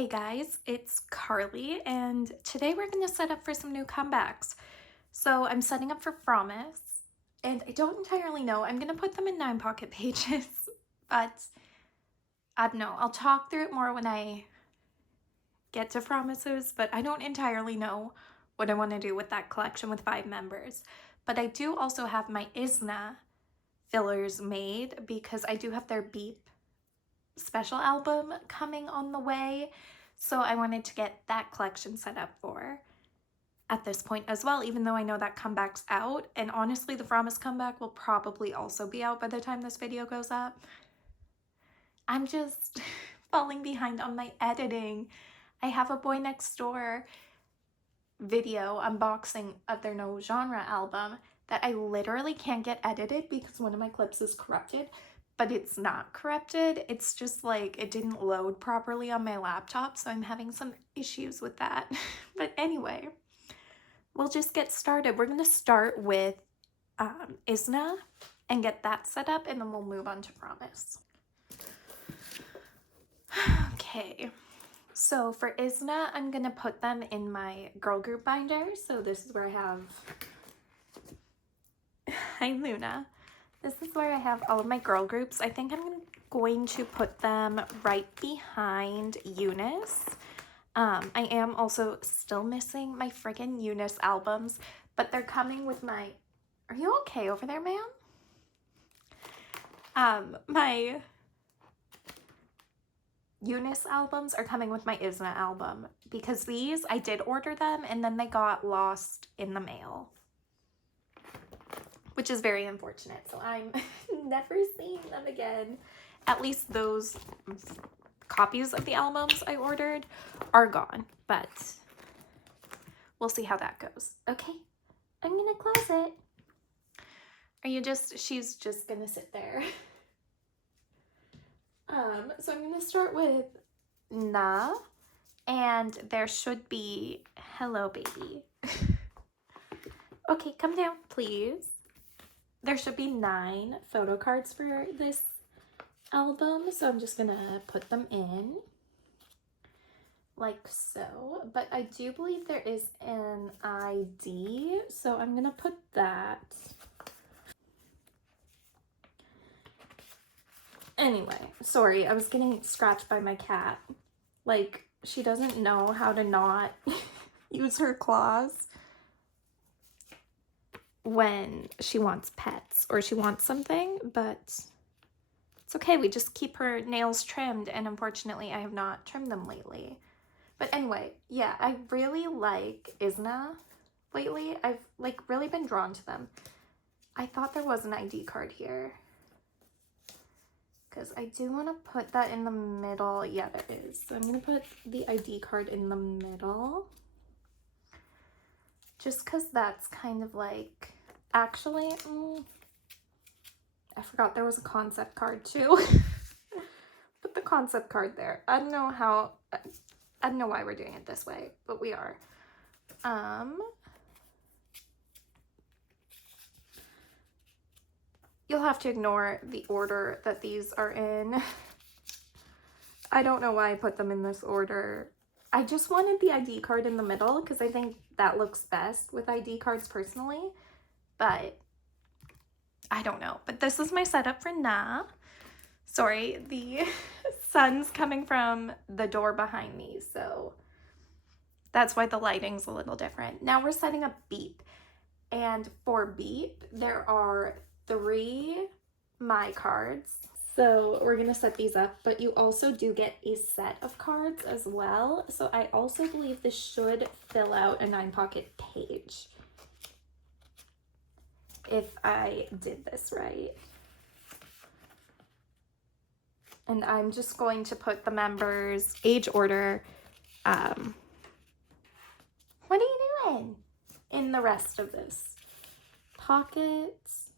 Hey guys, it's Carly, and today we're going to set up for some new comebacks. So I'm setting up for Promise, and I don't entirely know. I'm going to put them in 9 pocket pages, but I don't know. I'll talk through it more when I get to Promises, but I don't entirely know what I want to do with that collection with 5 members. But I do also have my Izna fillers made because I do have their Beep special album coming on the way. So I wanted to get that collection set up for at this point as well, even though I know that comeback's out. And honestly, the Promise comeback will probably also be out by the time this video goes up. I'm just falling behind on my editing. I have a Boy Next Door video unboxing of their No Genre album that I literally can't get edited because one of my clips is corrupted. But it's not corrupted. It's just like it didn't load properly on my laptop, so I'm having some issues with that. But anyway, we'll just get started. We're gonna start with Izna and get that set up, and then we'll move on to Promise. Okay, so for Izna, I'm gonna put them in my girl group binder. So this is where I have, hi Luna. This is where I have all of my girl groups. I think I'm going to put them right behind Eunice. I am also still missing my friggin' Eunice albums, but they're coming with my, are you okay over there, ma'am? My Eunice albums are coming with my Izna album because these, I did order them and then they got lost in the mail, which is very unfortunate. So I'm never seeing them again. At least those copies of the albums I ordered are gone, but we'll see how that goes. Okay, I'm gonna close it. Are you just, she's just gonna sit there. So I'm gonna start with Na, and there should be, hello baby. Okay, come down, please. There should be 9 photo cards for this album, so I'm just gonna put them in like so. But I do believe there is an ID, so I'm gonna put that. Anyway, sorry, I was getting scratched by my cat. Like, she doesn't know how to not use her claws when she wants pets or she wants something, but it's okay. We just keep her nails trimmed, and unfortunately I have not trimmed them lately. But anyway, yeah, I really like Izna lately. I've like really been drawn to them. I thought there was an ID card here because I do want to put that in the middle. Yeah, there is. So I'm going to put the ID card in the middle just because that's kind of like, actually, I forgot there was a concept card too. Put the concept card there. I don't know how, I don't know why we're doing it this way, but we are. You'll have to ignore the order that these are in. I don't know why I put them in this order. I just wanted the ID card in the middle because I think that looks best with ID cards personally, but I don't know. But this is my setup for Na. Sorry, the sun's coming from the door behind me, so that's why the lighting's a little different. Now we're setting up Beep, and for Beep, there are 3 my cards. So we're gonna set these up, but you also do get a set of cards as well. So I also believe this should fill out a 9-pocket page if I did this right. And I'm just going to put the members' age order, what are you doing? In the rest of this. Pockets.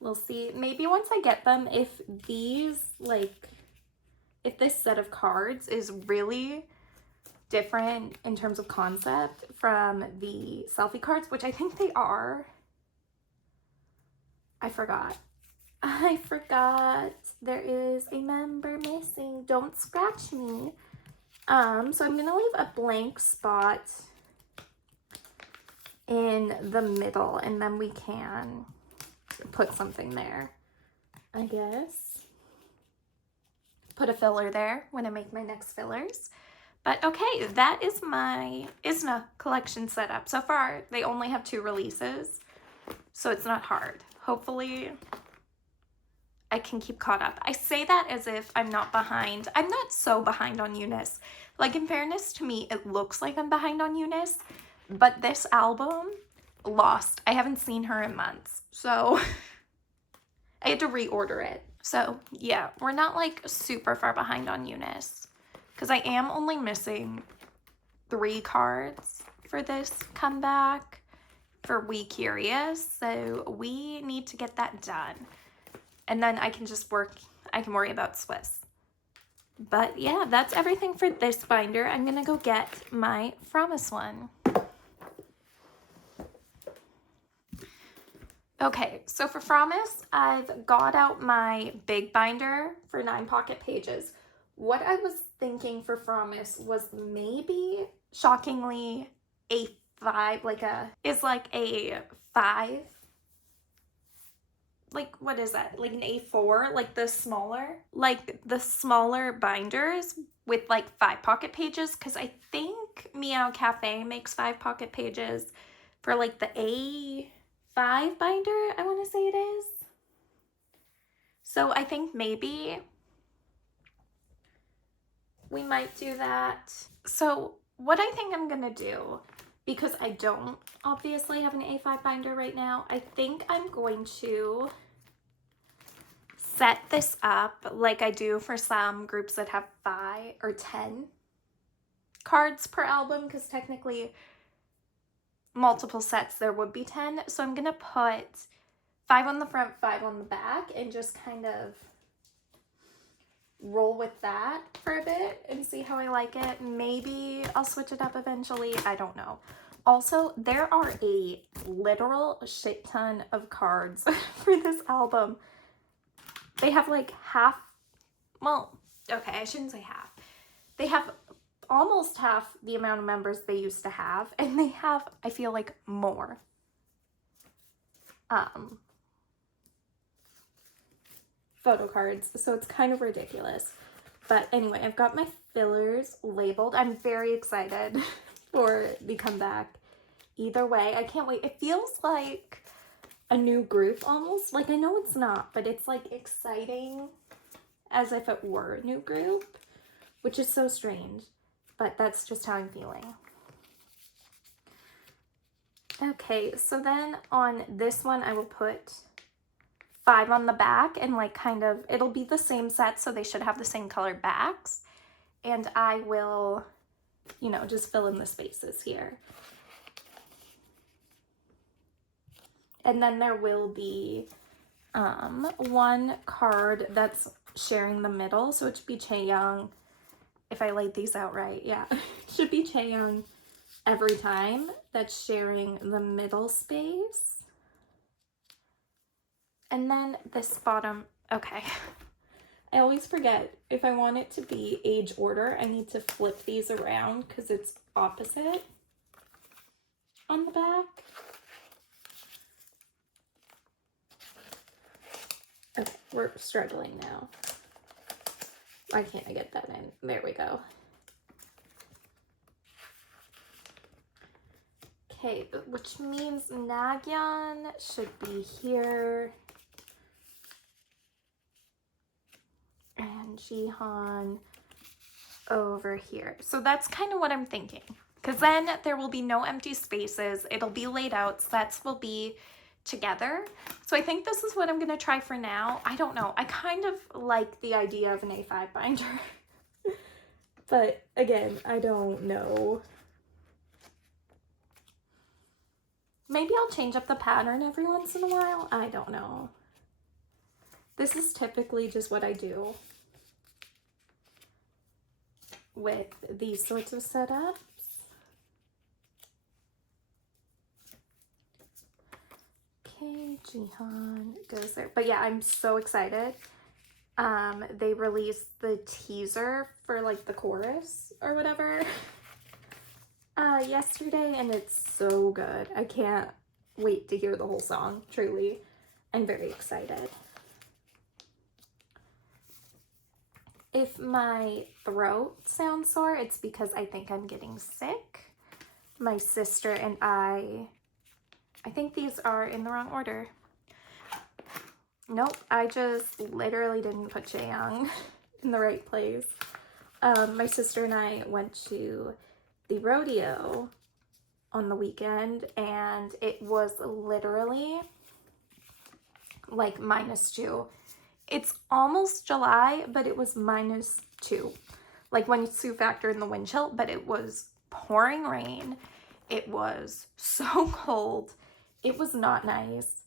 We'll see. Maybe once I get them, if these, like, if this set of cards is really different in terms of concept from the selfie cards, which I think they are. I forgot. There is a member missing. Don't scratch me. So I'm gonna leave a blank spot in the middle, and then we can put something there, I guess. Put a filler there when I make my next fillers. But okay, that is my Izna collection setup. So far, they only have 2 releases, so it's not hard. Hopefully, I can keep caught up. I say that as if I'm not behind. I'm not so behind on Eunice. Like, in fairness to me, it looks like I'm behind on Eunice, but this album, lost. I haven't seen her in months, so I had to reorder it. So yeah, we're not like super far behind on Eunice, because I am only missing 3 cards for this comeback for We Curious, so we need to get that done. And then I can worry about Swiss. But yeah, that's everything for this binder. I'm gonna go get my Promise one. Okay, so for Promise, I've got out my big binder for 9 pocket pages. What I was thinking for Promise was maybe, shockingly, a 5, like a 5. Like, what is that? Like an A4, like the smaller binders with like 5 pocket pages, because I think Meow Cafe makes 5 pocket pages for like the A5 binder, I want to say it is. So I think maybe we might do that. So what I think I'm gonna do, because I don't obviously have an A5 binder right now, I think I'm going to set this up like I do for some groups that have 5 or 10 cards per album, because technically multiple sets there would be 10. So I'm gonna put 5 on the front, 5 on the back, and just kind of roll with that for a bit and see how I like it. Maybe I'll switch it up eventually. I don't know. Also, there are a literal shit ton of cards for this album. They have like half, well, okay, I shouldn't say half. They have almost half the amount of members they used to have, and they have, I feel like, more. Photo cards, so it's kind of ridiculous. But anyway, I've got my fillers labeled. I'm very excited for the comeback. Either way, I can't wait. It feels like a new group almost. Like, I know it's not, but it's like exciting as if it were a new group, which is so strange, but that's just how I'm feeling. Okay, so then on this one, I will put 5 on the back, and like kind of, it'll be the same set, so they should have the same color backs. And I will, you know, just fill in the spaces here. And then there will be 1 card that's sharing the middle, so it should be Chaeyoung. If I laid these out right, yeah. It should be Chaeyoung every time that's sharing the middle space. And then this bottom, okay. I always forget, if I want it to be age order, I need to flip these around because it's opposite on the back. Okay, we're struggling now. Why can't I get that in? There we go. Okay, which means Nagyan should be here. And Jihan over here. So that's kind of what I'm thinking. Because then there will be no empty spaces. It'll be laid out. Sets will be together. So I think this is what I'm going to try for now. I don't know. I kind of like the idea of an A5 binder. But again, I don't know. Maybe I'll change up the pattern every once in a while. I don't know. This is typically just what I do with these sorts of setups. Okay, Jihan goes there. But yeah, I'm so excited. they released the teaser for like the chorus or whatever yesterday, and it's so good. I can't wait to hear the whole song, truly. I'm very excited. If my throat sounds sore, it's because I think I'm getting sick. My sister and I think these are in the wrong order. Nope, I just literally didn't put Jaeyoung in the right place. My sister and I went to the rodeo on the weekend, and it was literally like -2. It's almost July, but it was -2. Like when you factor in the wind chill, but it was pouring rain. It was so cold. It was not nice.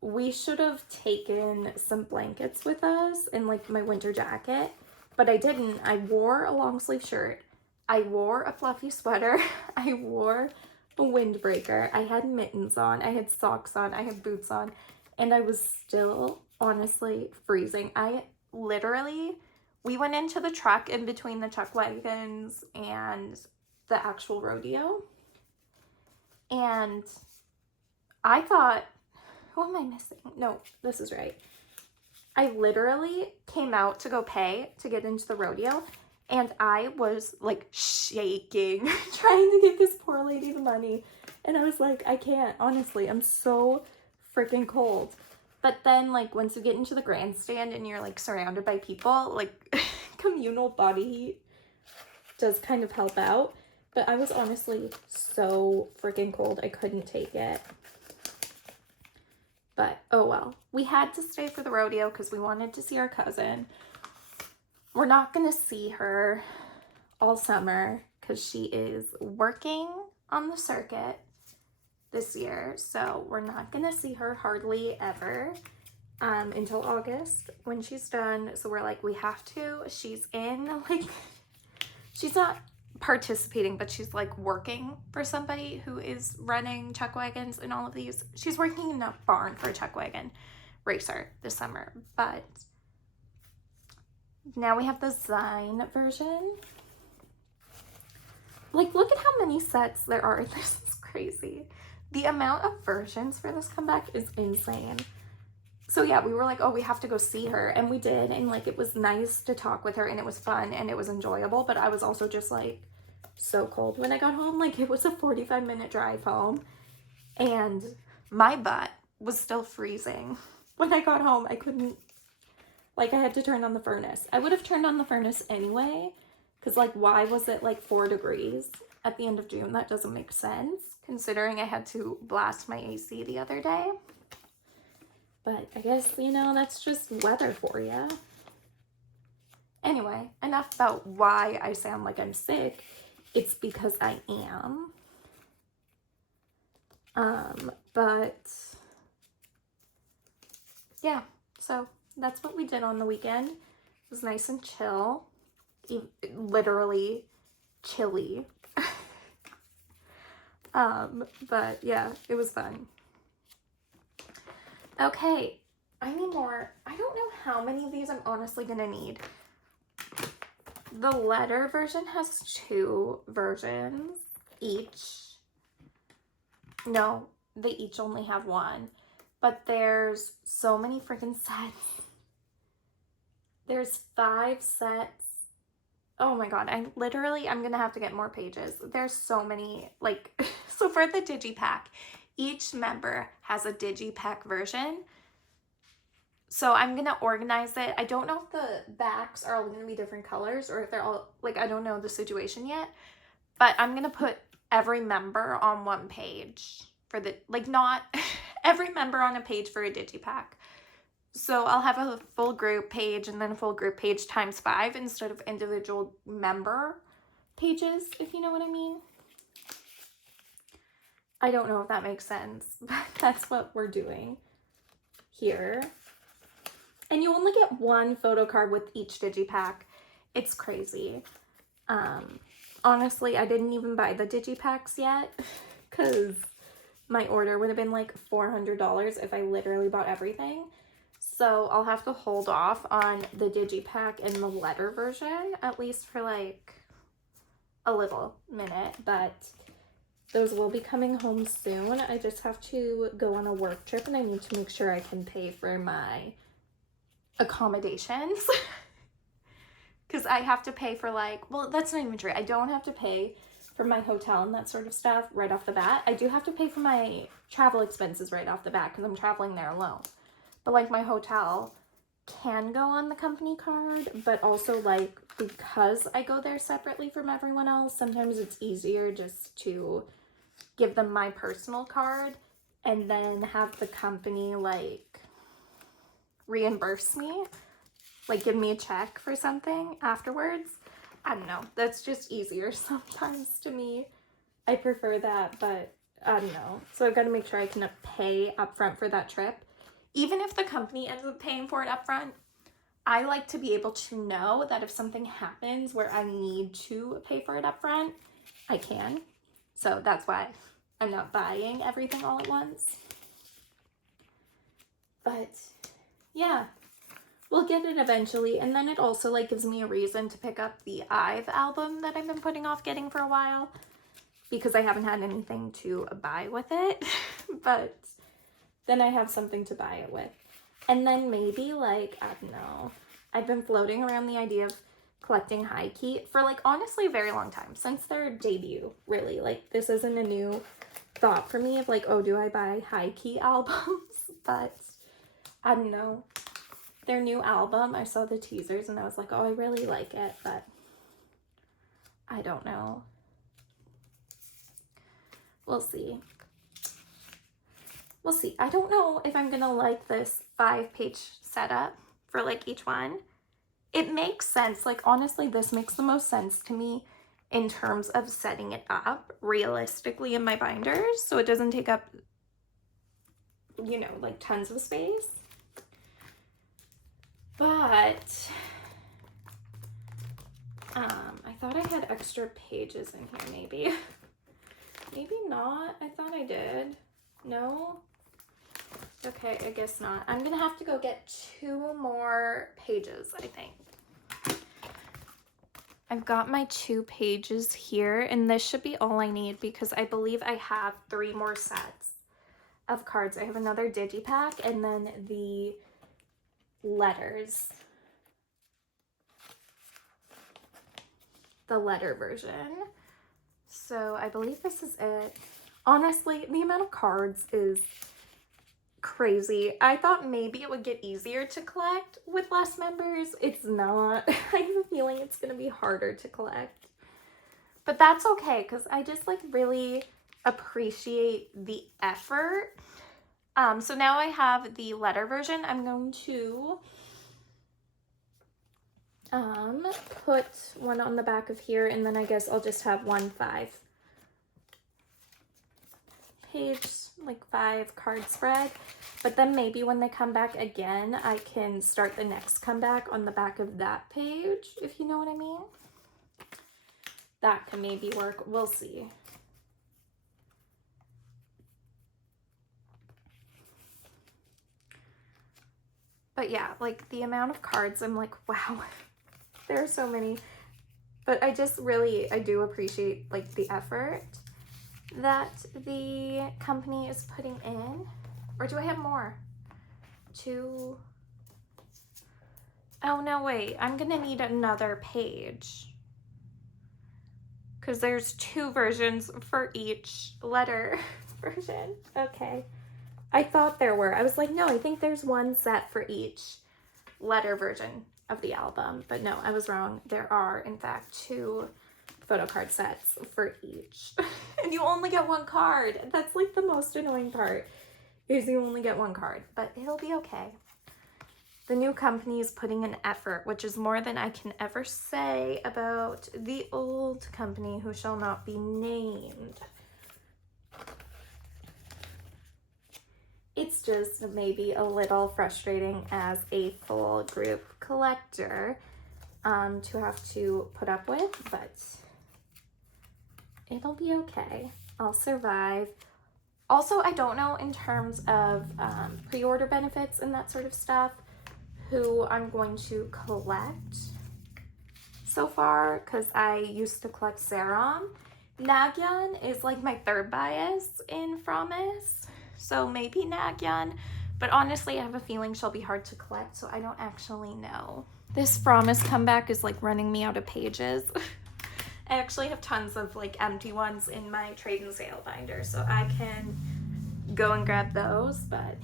We should have taken some blankets with us and like my winter jacket, but I didn't. I wore a long sleeve shirt. I wore a fluffy sweater. I wore a windbreaker. I had mittens on. I had socks on. I had boots on. And I was still honestly freezing. We went into the truck in between the chuck wagons and the actual rodeo. And I thought, who am I missing? No, this is right. I literally came out to go pay to get into the rodeo, and I was like shaking trying to give this poor lady the money. And I was like, I can't, honestly, I'm so freaking cold. But then like once you get into the grandstand and you're like surrounded by people, like communal body heat does kind of help out. But I was honestly so freaking cold, I couldn't take it. But oh well, we had to stay for the rodeo because we wanted to see our cousin. We're not gonna see her all summer because she is working on the circuit this year, so we're not gonna see her hardly ever until August when she's done. So we're like, we have to. She's in like, she's not participating, but she's like working for somebody who is running chuck wagons and all of these. She's working in a barn for a chuck wagon racer this summer. But now we have the Zine version. Like, look at how many sets there are. This is crazy. The amount of versions for this comeback is insane. So yeah, we were like, oh, we have to go see her, and we did, and like it was nice to talk with her, and it was fun, and it was enjoyable, but I was also just like so cold when I got home. Like it was a 45-minute drive home, and my butt was still freezing. When I got home, I couldn't, like I had to turn on the furnace. I would have turned on the furnace anyway, because like why was it like 4 degrees at the end of June? That doesn't make sense, considering I had to blast my AC the other day. But I guess, you know, that's just weather for you. Anyway, enough about why I sound like I'm sick. It's because I am. But yeah, so that's what we did on the weekend. It was nice and chill. Literally chilly. But yeah, it was fun. Okay, I need more. I don't know how many of these I'm honestly gonna need. The letter version has 2 versions each. No, they each only have 1. But there's so many freaking sets. There's 5 sets. Oh my god, I'm gonna have to get more pages. There's so many, like, so for the digipack, each member has a digipack version. So I'm gonna organize it. I don't know if the backs are all gonna be different colors or if they're all, like, I don't know the situation yet, but I'm gonna put every member on one page for the, like, not every member on a page for a digipack. So I'll have a full group page and then a full group page times 5 instead of individual member pages, if you know what I mean. I don't know if that makes sense, but that's what we're doing here. And you only get 1 photo card with each digipack. It's crazy. Honestly, I didn't even buy the digipacks yet because my order would have been like $400 if I literally bought everything. So I'll have to hold off on the digipack and the letter version, at least for like a little minute, but those will be coming home soon. I just have to go on a work trip and I need to make sure I can pay for my accommodations. Because I have to pay for like, well, that's not even true. I don't have to pay for my hotel and that sort of stuff right off the bat. I do have to pay for my travel expenses right off the bat because I'm traveling there alone. But like my hotel can go on the company card, but also like because I go there separately from everyone else, sometimes it's easier just to give them my personal card and then have the company like reimburse me, like give me a check for something afterwards. I don't know, that's just easier sometimes to me. I prefer that, but I don't know. So I've got to make sure I can pay upfront for that trip. Even if the company ends up paying for it upfront, I like to be able to know that if something happens where I need to pay for it upfront, I can. So that's why I'm not buying everything all at once. But yeah, we'll get it eventually. And then it also like gives me a reason to pick up the IVE album that I've been putting off getting for a while because I haven't had anything to buy with it. But then I have something to buy it with. And then maybe like, I don't know, I've been floating around the idea of collecting high key for like honestly a very long time, since their debut, really. Like this isn't a new thought for me of like, oh, do I buy high key albums? But I don't know. Their new album, I saw the teasers and I was like, oh, I really like it, but I don't know. We'll see. We'll see. I don't know if I'm gonna like this 5-page setup for like each one. It makes sense. Like honestly, this makes the most sense to me in terms of setting it up realistically in my binders so it doesn't take up, you know, like tons of space. But I thought I had extra pages in here maybe. Maybe not. I thought I did. No? Okay, I guess not. I'm gonna have to go get 2 more pages, I think. I've got my 2 pages here, and this should be all I need because I believe I have 3 more sets of cards. I have another digipack and then the letters. The letter version. So I believe this is it. Honestly, the amount of cards is crazy. I thought maybe it would get easier to collect with less members. It's not. I have a feeling it's gonna be harder to collect. But that's okay because I just like really appreciate the effort. So now I have the letter version. I'm going to put one on the back of here, and then I guess I'll just have 1 5-page, like 5 card spread. But then maybe when they come back again, I can start the next comeback on the back of that page, if you know what I mean. That can maybe work. We'll see. But yeah, like the amount of cards, I'm like, wow, there are so many. But I just really, I do appreciate like the effort that the company is putting in. Or do I have more? 2. Oh no, wait, I'm gonna need another page because there's 2 versions for each letter version. Okay. I thought there were. I was like, no, I think there's 1 set for each letter version of the album. But no, I was wrong. There are, in fact, 2 photo card sets for each. And you only get 1 card. That's like the most annoying part, is you only get 1 card. But it'll be okay. The new company is putting in effort, which is more than I can ever say about the old company who shall not be named. It's just maybe a little frustrating as a full group collector to have to put up with, but it'll be okay. I'll survive. Also, I don't know in terms of pre-order benefits and that sort of stuff. who I'm going to collect so far because I used to collect Serum. Nagyan is like my third bias in Promise, so maybe Nagyan, but honestly I have a feeling she'll be hard to collect, so I don't actually know. This Promise comeback is like running me out of pages. I actually have tons of like empty ones in my trade and sale binder, so I can go and grab those, but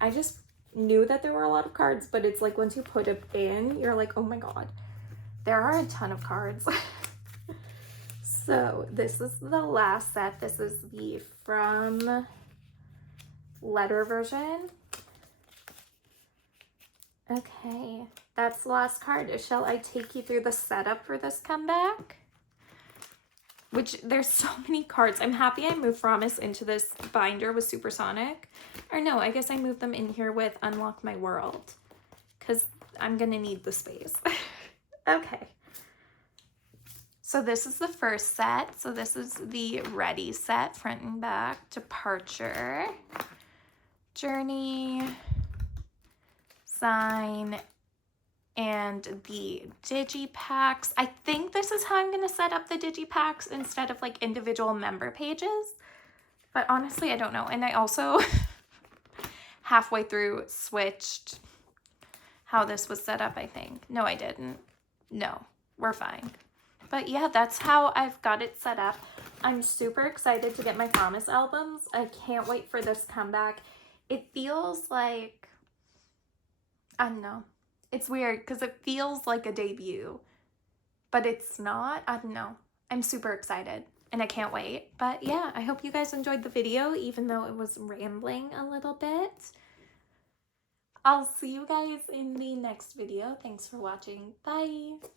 I just knew that there were a lot of cards, but it's like once you put it in, you're like, oh my god, there are a ton of cards. So this is the last set. This is the From letter version. Okay, that's the last card. Shall I take you through the setup for this comeback? Which, there's so many cards. I'm happy I moved Promise into this binder with Supersonic. Or no, I guess I moved them in here with Unlock My World, because I'm gonna need the space. Okay. So this is the first set. So this is the Ready set, front and back. Departure, Journey, Sign, and the digipacks. I think this is how I'm going to set up the digipacks instead of like individual member pages. But honestly, I don't know. And I also halfway through switched how this was set up, I think. No, I didn't. No, we're fine. But yeah, that's how I've got it set up. I'm super excited to get my Promise albums. I can't wait for this comeback. It feels like, I don't know. It's weird because it feels like a debut, but it's not. I don't know. I'm super excited and I can't wait. But yeah, I hope you guys enjoyed the video, even though it was rambling a little bit. I'll see you guys in the next video. Thanks for watching. Bye.